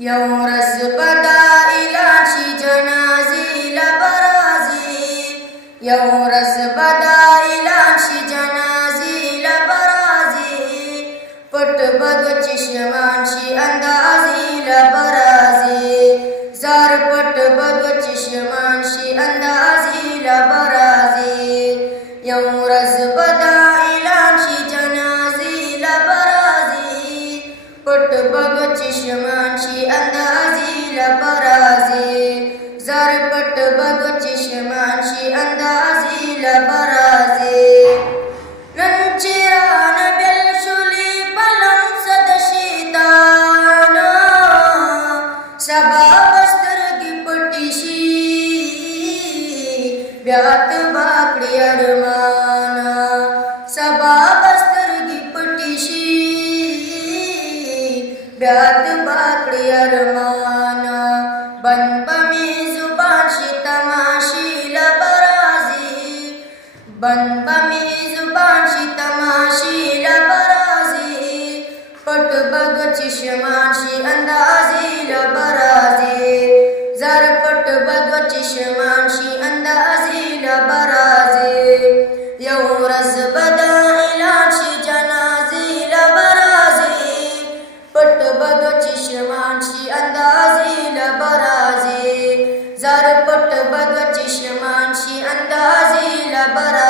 yours بدا إلاشي جنازي لبرازي yours بدا إلاشي جنازي لبرازي پٹ بد چشمانشی اندازی لبرازی زار پٹ بد چشمانشی اندازی لبرازی يورز بدا إلاشي جنازي لبرازي پٹ بد چشمانشی اندازی لبرازی زار پٹ بد چشمانشی اندازی لبرازی ننچران بالشلی پلم صدشیتانا سبا بسترگی پٹیشی بیات باکڑی ارمانا سبا بسترگی پٹیشی بیات باکڑی ارمانا بن بمی زبان شی تماشی لبرازی بن بمی زبان شی تماشی لبرازی پٹ بگ چشمان شی اندازی لبرازی زر پٹ بگ چشمان شی اندازی لبرازی يورز بدا إلاشي جنازي لبرازي پٹ بد چشمانشی اندازی لبرازی زر پٹ بد چشمانشی اندازی لبرازی